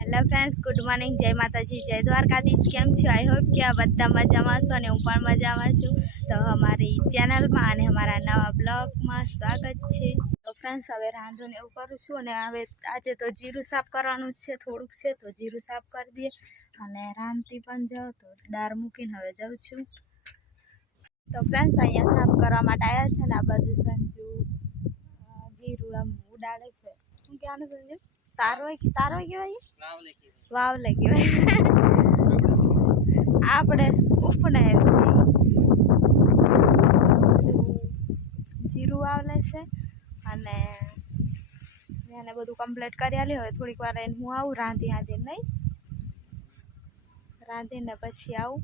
Hello friends, good morning, જય માતાજી, જય દ્વારકાધીશ. કેમ છો? આઈ હોપ કે આ બધા મજામાં છો અને હું પણ મજામાં છું. તો અમારી ચેનલમાં અને અમારા નવા બ્લોગમાં સ્વાગત છે. તો ફ્રેન્ડ્સ, હવે રાંધુને એવું કરું છું અને હવે આજે તો જીરું સાફ કરવાનું છે, થોડુંક છે તો જીરું સાફ કરી દઈએ અને રાંધતી પણ જાઉં. તો દાળ મૂકીને હવે જાઉં છું. તો ફ્રેન્ડ્સ, અહીંયા સાફ કરવા માટે આવ્યા છે ને આ બાજુ સંજુ જીરું આમ ઉડાડે છે. શું કહેવાનું સંજુ? તારો કહેવાય, વાવલે કહેવાય. આપણે ઉપને જીરું વાવલે છે અને એને બધું કમ્પ્લીટ કરી આલ્યું. હવે થોડીક વાર એને હું આવું રાંધીને નહીં રાંધીને પછી આવું.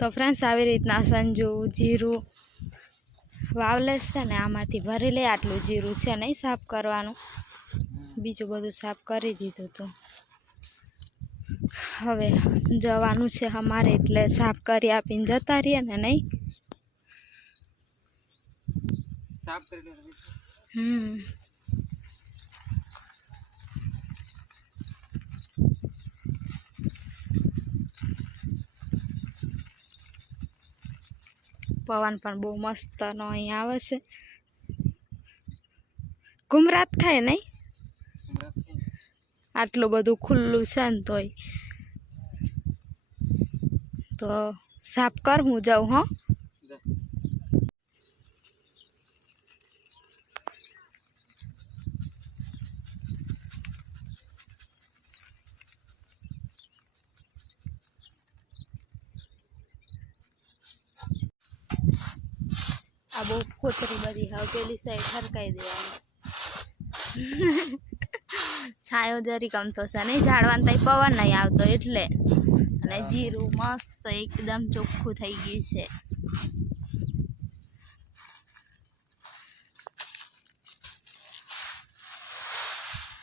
તો ફ્રેન્ડ્સ, આવી રીતના સંજુ જીરું વાવલે છે ને આમાંથી ભરી લે. આટલું જીરું છે નહીં સાફ કરવાનું, બીજું બધું સાફ કરી દીધું હતું. હવે જવાનું છે અમારે, એટલે સાફ કરી આપીને જતા રહીએ ને નહીં. પવન પણ બહુ મસ્તનો અહીંયા આવે છે. ઘુમરાત ખાય નહીં, આટલું બધું ખુલ્લું છે ને તોય. તો સાફ કર, હું જાઉં. હો, આ બહુ કોતરી બધી હવે પેલી સાઈડ હરકાઈ દેવાની. છાયો જરી ગમતો છે નહીં, ઝાડવાનું તઈ પવન નહીં આવતો એટલે. અને જીરું મસ્ત એકદમ ચોખ્ખું થઈ ગયું છે.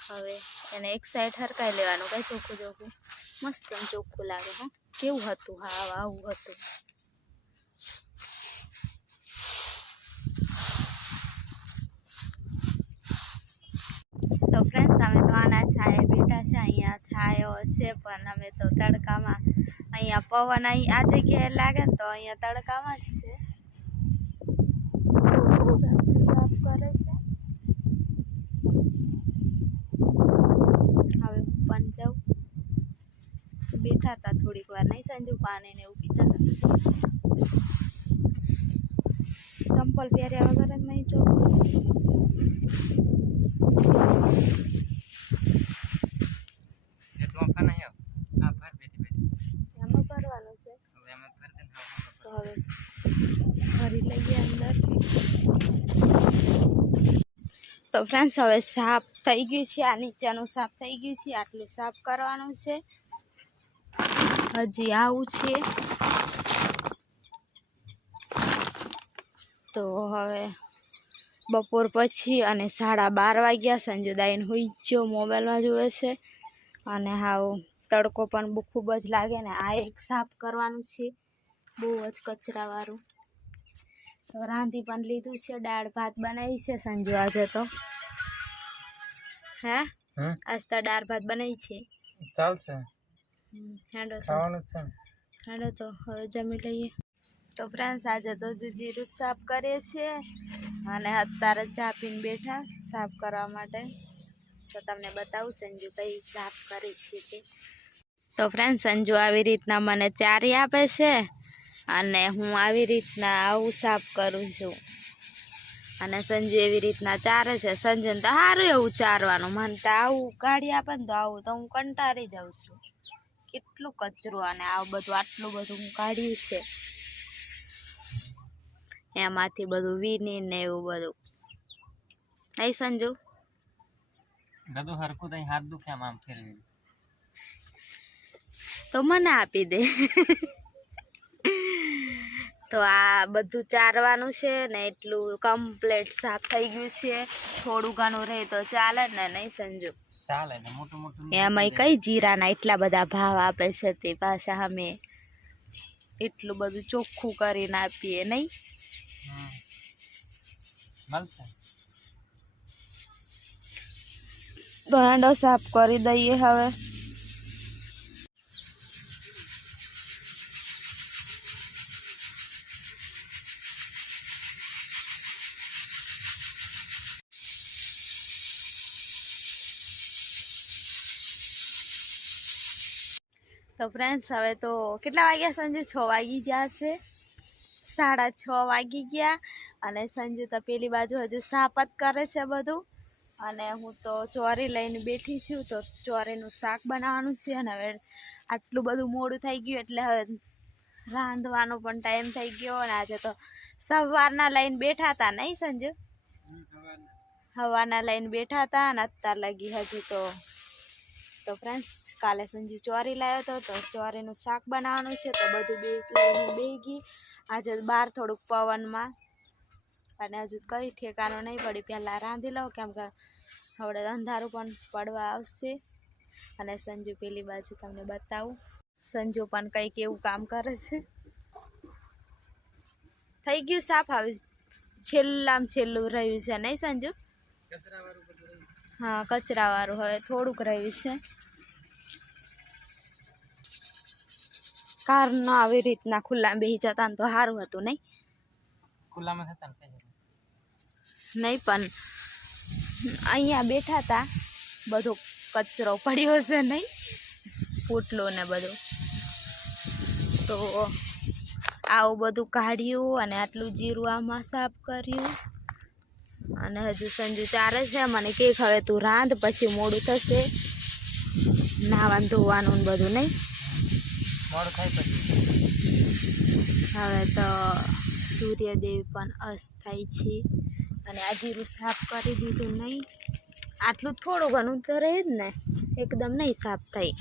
હવે એને એક સાઈડ હરકાઈ લેવાનું, કઈ ચોખ્ખું ચોખ્ખું મસ્ત એમ ચોખ્ખું લાગે. હા, કેવું હતું? હા, આવું હતું. તો ફ્રેન્ડ્સ, અમે તો આના છાયે બેઠા છે. અહીંયા છાયો છે પણ અમે તો તડકામાં, અહીંયા પવન આ જગ્યાએ લાગે ને તો અહીંયા તડકામાં જ છે. સાફ કરે છે. હવે હું પણ જાઉં. બેઠા હતા થોડીક વાર નહીં સંજુ, પાણીને એવું પીતા હતા. ચંપલ પહેર્યા વગર જ નહીં ચોખ્ખું. એમાં ભરવાનું છે તો હવે ભરી લઈએ અંદર. તો ફ્રેન્ડ્સ, હવે સાફ થઈ ગયું છે. આ નીચેનું સાફ થઈ ગયું છે, આટલું સાફ કરવાનું છે. હજી આવું છે. તો હવે બપોર પછી અને 12:30 વાગ્યા. સંજુદાઈને હોઈ ગયો, મોબાઈલમાં જુએ છે. અને હાવ તડકો પણ બહુ ખૂબ જ લાગે ને. આ એક સાફ કરવાનું છે, બહુ જ કચરાવાળું. તો રાંધી પણ લીધું છે, દાળ ભાત બનાવી છે સંજુ આજે તો. હે, આજ તો દાળ ભાત બનાવી છે. ચાલશે, હેડો ખાવાનું છે ને. હેડો તો હવે જમી લઈએ. તો ફ્રેન્ડ્સ, આજે તો જીરું સાફ કરીએ છીએ અને અત્યારે ચા પીને બેઠા સાફ કરવા માટે. તો તમને બતાવું સંજુ કઈ સાફ કરે છે તે. તો ફ્રેન્ડ્સ, સંજુ આવી રીતના મને ચારી આપે છે અને હું આવી રીતના આવું સાફ કરું છું. અને સંજુ એવી રીતના ચારે છે. સંજુને તો સારું એવું ચારવાનું, મને તો આવું કાઢી આપે ને તો આવું તો હું કંટાળી જાઉં છું. કેટલું કચરું અને આવું બધું આટલું બધું હું કાઢ્યું છે, એમાંથી બધું વીણીને એવું બધું. નહીં સંજુ? બધું હરખું થઈ હાથ દુખે આમ ફેરવી તો મને આપી દે. તો આ બધું ચારવાનું છે ને એટલું કમ્પ્લીટ સાફ થઈ ગયું છે. થોડું ઘણું રહે તો ચાલે ને, નહીં સંજુ? ચાલે ને મોટું મોટું એમાંય કઈ જીરાના એટલા બધા ભાવ આપે છે તે પાછા અમે એટલું બધું ચોખ્ખું કરીને આપીએ, નહીં? મળશે તો હાંડો સાફ કરી દઈએ હવે. તો ફ્રેન્ડ્સ હવે તો કેટલા વાગ્યા સંજુ? 6 વાગી ગયા છે. 6:30 વાગી ગયા. અને સંજુ તો પેલી બાજુ હજુ સાફ જ કરે છે બધું. અને હું તો ચોરી લઈને બેઠી છું. તો ચોરીનું શાક બનાવવાનું છે. અને હવે આટલું બધું મોડું થઈ ગયું એટલે હવે રાંધવાનો પણ ટાઈમ થઈ ગયો. અને આજે તો સવારના લઈને બેઠા હતા, નહીં સંજુ? સવારના લઈને બેઠા હતા અને અત્યાર લગી હજુ તો ફ્રેન્ડ્સ કાલે સંજુ ચોરી લાવ્યો હતો તો ચોરીનું શાક બનાવવાનું છે. તો બધું લઈને બેગી આજે બહાર થોડુંક પવનમાં. અને હજુ કઈ ઠેકાણું નહીં પડ્યું. પહેલાં રાંધી લઉં કેમ કે હવે અંધારું પણ પડવા આવશે. અને સંજુ પેલી બાજુ તમને બતાવું. સંજુ પણ કંઈક એવું કામ કરે છે. થઈ ગયું સાફ. હવે છેલ્લામાં છેલ્લું રહ્યું છે, નહીં સંજુ? હા, કચરાવાળું હવે થોડુંક રહ્યું છે. કાર ન આવી રીતના ખુલ્લા બેસી જતા ને તો સારું હતું, નહીં? ખુલ્લામાં થતા ને નહીં પણ અહીંયા બેઠા હતા બધો કચરો પડ્યો છે, નહીં? પોટલો ને બધું. તો આવું બધું કાઢ્યું અને આટલું જીરું આમાં સાફ કર્યું. અને હજુ સંજુ ચારે છે. મને કે હવે તું રાંધ પછી મોડું થશે નાવાનું ધોવાનું ને બધું, નહીં? મોડું થાય પછી હવે તો સૂર્યદેવ પણ અસ્ત થાય છે. અને આ જીરું સાફ કરી દીધું, નહીં? આટલું થોડું ઘણું તો રહે જ ને, એકદમ નહીં સાફ થઈ.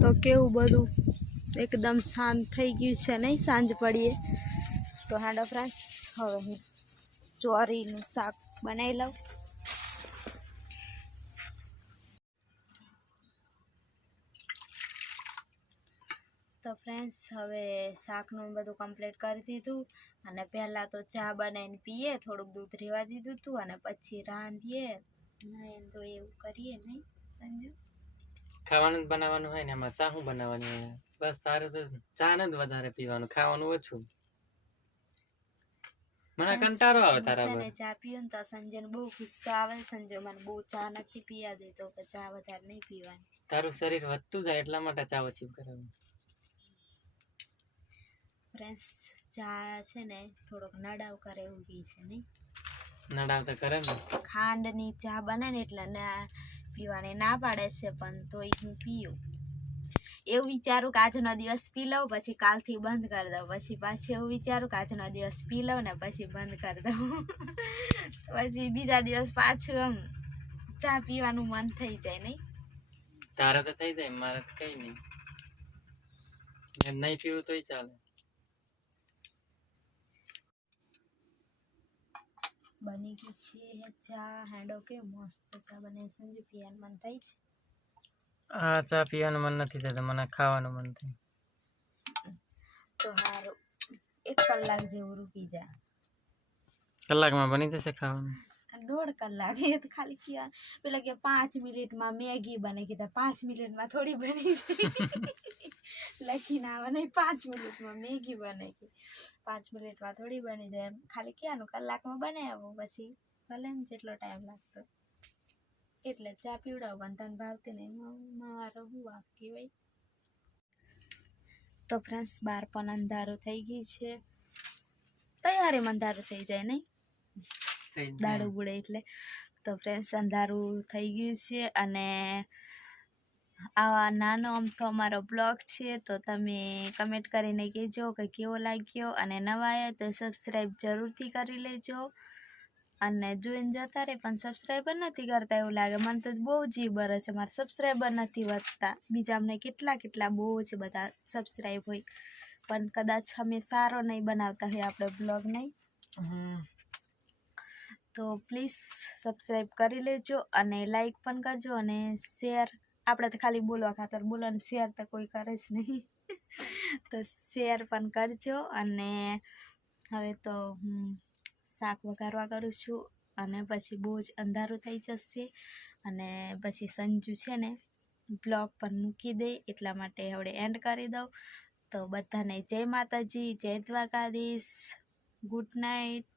તો કેવું બધું એકદમ શાંત થઈ ગયું છે, નહીં? સાંજ પડીએ તો હાંડો ફ્રેન્ડ્સ હવે હું ચોરીનું શાક બનાવી લઉં. તો ફ્રેન્ડ્સ હવે શાકનું બધું કમ્પ્લીટ કરી દીધું. અને પહેલાં તો ચા બનાવીને પીએ, થોડુંક દૂધ રહેવા દીધું હતું. અને પછી રાંધીએ નહીં તો એવું કરીએ, નહીં સંજુ? ખાવાનું જ બનાવવાનું હોય ને એમાં ચા શું બનાવવાની હોય? બસ તારે તો ચા ને જ વધારે પીવાનું, ખાવાનું ઓછું. મને કંટાળો આવે તારા પર. ચા પીવું ને તો સંજયને બહુ ગુસ્સો આવે. સંજય મને બહુ ચા નથી પીવા દેતો કે ચા વધારે નહીં પીવાની. તારું શરીર વધતું જાય એટલા માટે ચા ઓછી કરાવું. ફ્રેન્ડ્સ ચા છે ને થોડોક નડાવ કરે એવું બી છે, નહીં? નડાવ તો કરે ને. ખાંડની ચા બને ને એટલે પીવાની ના પાડે છે પણ તોય હું પીવું. એવું વિચારું કે આજનો દિવસ પી લઉં પછી કાલથી બંધ કરી દઉં. પછી પાછું એવું વિચારું કે આજનો દિવસ પી લઉં ને પછી બંધ કરી દઉં. પછી બીજા દિવસ પાછું આમ ચા પીવાનું મન થઈ જાય, નહીં? તારે તો થઈ જાય, મારે તો કઈ નહીં. નહીં પીવું તોય ચાલે. બની ગઈ છે ચા. હેન્ડો કે મસ્ત ચા બને. સંજુ પીવાનું મન થાય છે. આ ચા પીવાનું મન નથી થતું, મને ખાવાનું મન થાય. તો સારું 1 કલાક જેવું રૂકી જા. કલાકમાં બની જશે ખાવાનું? 1.5 કલાક. એ તો ખાલી કહેવા પેલા કે 5 મિનિટમાં મેગી બને. કીધા 5 મિનિટમાં થોડી બની જાય. લખીને આવે નહીં 5 મિનિટમાં મેગી બને. 5 મિનિટમાં થોડી બની જાય. ખાલી કહેવાનું કલાકમાં બનાવું પછી ભલે ને જેટલો ટાઈમ લાગતો. એટલે ચા પીવડાવું પણ તને ભાવતી નહીં. મારો હું વાકી ભાઈ. તો ફ્રેન્ડ્સ બહાર પણ અંધારું થઈ ગયું છે. તૈયારીમાં અંધારું થઈ જાય, નહીં? દાડું બુડે એટલે. તો ફ્રેન્ડ્સ અંધારું થઈ ગયું છે. અને આવા નાનો અમથો અમારો બ્લોગ છે, તો તમે કમેન્ટ કરીને કહેજો કે કેવો લાગ્યો, અને નવા આવ્યા તો સબસ્ક્રાઈબ જરૂરથી કરી લેજો. અને જોઈને જતા રહે પણ સબસ્ક્રાઈબર નથી કરતા એવું લાગે મને તો. બહુ જીબર છે, મારા સબસ્ક્રાઈબર નથી વધતા. બીજા અમને કેટલા બહુ જ બધા સબસ્ક્રાઈબ હોય, પણ કદાચ અમે સારો નહીં બનાવતા હોય આપણે બ્લોગ નહીં. તો પ્લીઝ સબસ્ક્રાઈબ કરી લેજો, અને લાઈક પણ કરજો, અને શેર. આપણે તો ખાલી બોલવા ખાતર બોલો, અને શેર તો કોઈ કરે જ નહીં. તો શેર પણ કરજો. અને હવે તો હું શાક વઘારવા કરું છું, અને પછી બહુ જ અંધારું થઈ જશે, અને પછી સંજુ છે ને બ્લોગ પણ મૂકી દે, એટલા માટે હવે એન્ડ કરી દઉં. તો બધાને જય માતાજી, જય દ્વારકાધીશ, ગુડ નાઇટ.